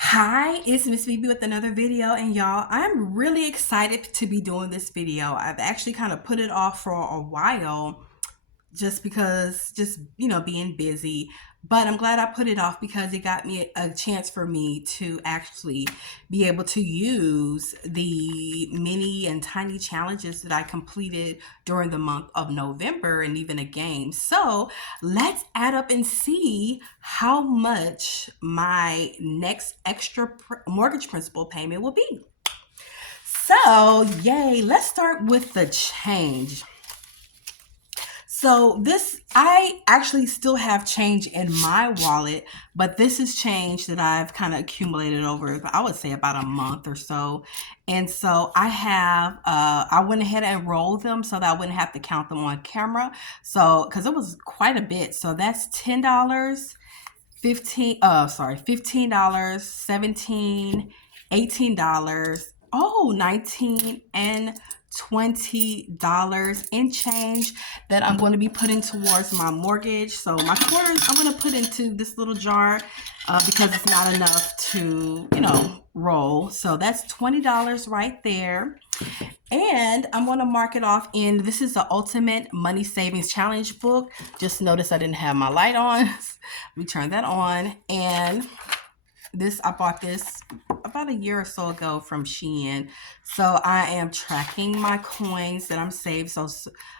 Hi, it's Miss Phoebe with another video, and y'all, I'm really excited to be doing this video. I've actually kind of put it off for a while just because being busy, but I'm glad I put it off because it got me a chance for me to actually be able to use the mini and tiny challenges that I completed during the month of November and even a game. So let's add up and see how much my next extra mortgage principal payment will be. So yay, let's start with the change. So this, I actually still have change in my wallet, but this is change that I've kind of accumulated over, I would say about a month or so. And so I went ahead and rolled them so that I wouldn't have to count them on camera. So, cause it was quite a bit. So that's $10, 15, $15, 17, $18, 19 and $20 in change that I'm going to be putting towards my mortgage. So my quarters I'm going to put into this little jar because it's not enough to, roll. So that's $20 right there. And I'm going to mark it off in, this is the Ultimate Money Savings Challenge book. Just notice I didn't have my light on. Let me turn that on. And I bought this about a year or so ago from Shein. So I am tracking my coins that I'm saved. So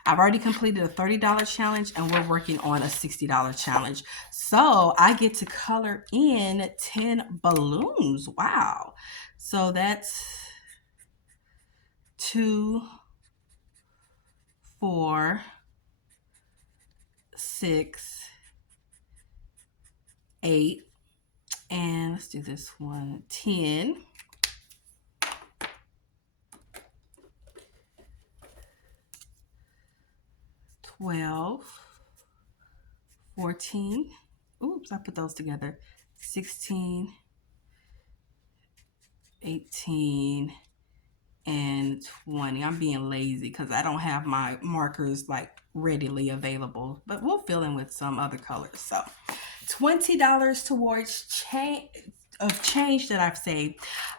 I've already completed a $30 challenge and we're working on a $60 challenge. So I get to color in 10 balloons. Wow. So that's 2, 4, 6, 8, and let's do this one, 10, 12, 14, oops, I put those together, 16, 18, and 20. I'm being lazy because I don't have my markers like readily available, but we'll fill in with some other colors. So $20 towards change that I've saved.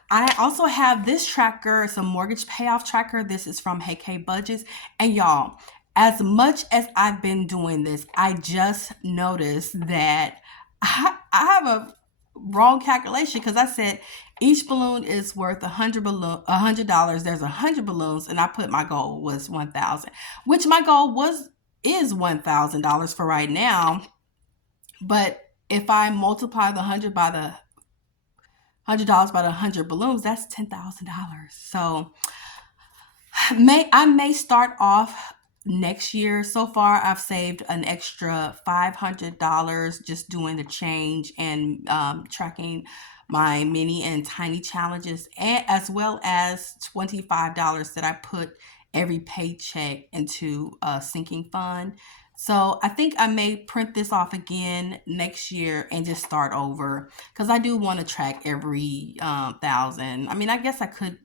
I also have this tracker, it's a mortgage payoff tracker. This is from Hey K Budgets. And y'all, as much as I've been doing this, I just noticed that I have a wrong calculation because I said each balloon is worth $100. There's 100 balloons, and I put my goal was 1,000, which my goal is $1,000 for right now. But if I multiply the $100 by the 100 balloons, that's $10,000. So I may start off next year. So far, I've saved an extra $500 just doing the change and tracking my mini and tiny challenges, and as well as $25 that I put every paycheck into a sinking fund. So I think I may print this off again next year and just start over because I do want to track every thousand. I mean, I guess I could,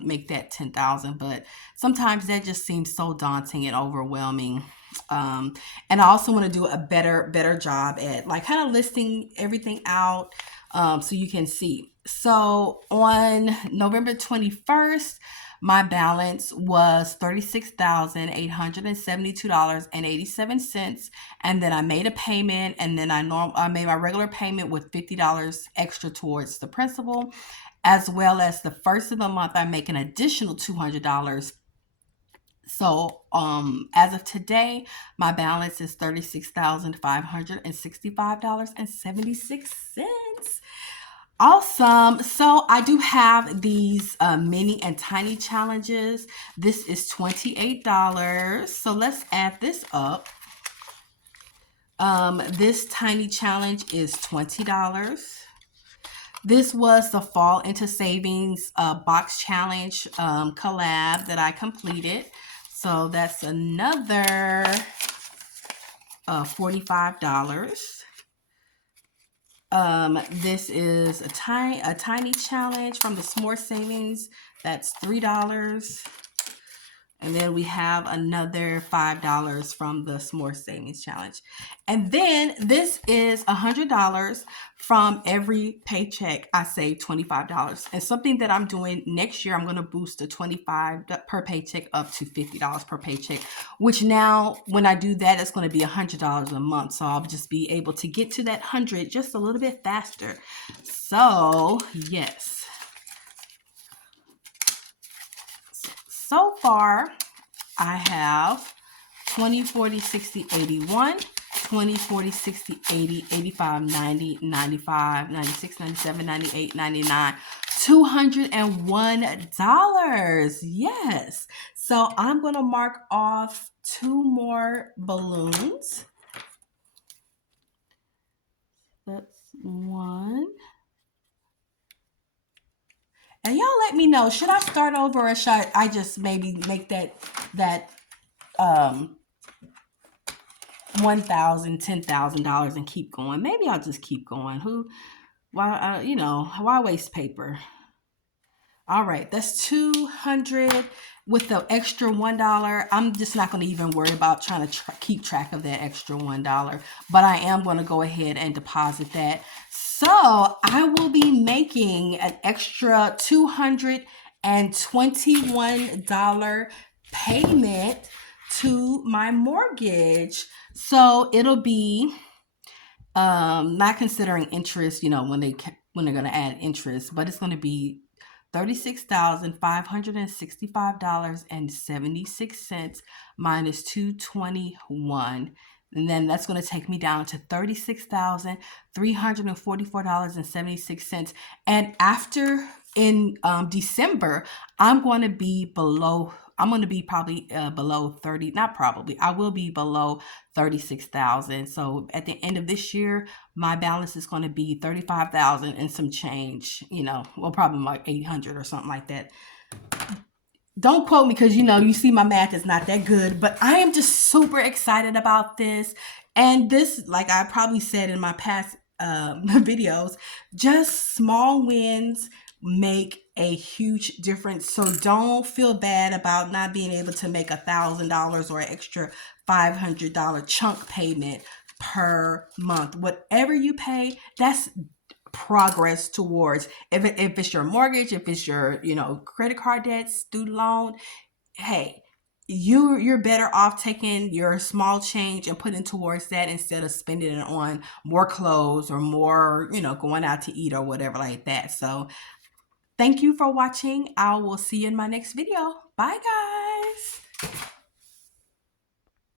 make that 10,000, but sometimes that just seems so daunting and overwhelming. Um, and I also want to do a better job at like kind of listing everything out so you can see. So on November 21st, my balance was $36,872.87. And then I made a payment, and then I made my regular payment with $50 extra towards the principal, as well as the first of the month I make an additional $200. So as of today, my balance is $36,565.76. Awesome. So I do have these mini and tiny challenges. This is $28. So let's add this up. This tiny challenge is $20. This was the Fall into Savings box challenge collab that I completed. So that's another $45. This is a tiny challenge from the S'more Savings. That's $3. And then we have another $5 from the S'more Savings Challenge. And then this is $100 from every paycheck. I save $25. And something that I'm doing next year, I'm going to boost the 25 per paycheck up to $50 per paycheck, which now when I do that, it's going to be $100 a month. So I'll just be able to get to that 100 just a little bit faster. So yes. So far, I have 20, 40, 60, 81, 20, 40, 60, 80, 85, 90, 95, 96, 97, 98, 99, $201. Yes. So I'm going to mark off 2 more balloons. That's 1. And y'all let me know, should I start over or should I just maybe make that $1,000, $10,000 and keep going? Maybe I'll just keep going. Why waste paper? All right, that's 200 with the extra $1. I'm just not going to even worry about trying to keep track of that extra $1, but I am going to go ahead and deposit that. So I will be making an extra $221 payment to my mortgage. So it'll be not considering interest, when they're going to add interest, but it's going to be $36,565.76 minus 221. And then that's going to take me down to $36,344.76. And after in December, I'm going to be probably below 30, not probably, I will be below 36,000. So at the end of this year, my balance is going to be 35,000 and some change, probably like 800 or something like that. Don't quote me because, you see my math is not that good, but I am just super excited about this. And this, like I probably said in my past videos, just small wins make a huge difference. So don't feel bad about not being able to make $1,000 or an extra $500 chunk payment per month. Whatever you pay, that's progress towards, if it's your mortgage, if it's your credit card debt, student loan, hey, you're better off taking your small change and putting towards that instead of spending it on more clothes or more going out to eat or whatever like that. So thank you for watching. I will see you in my next video. Bye guys.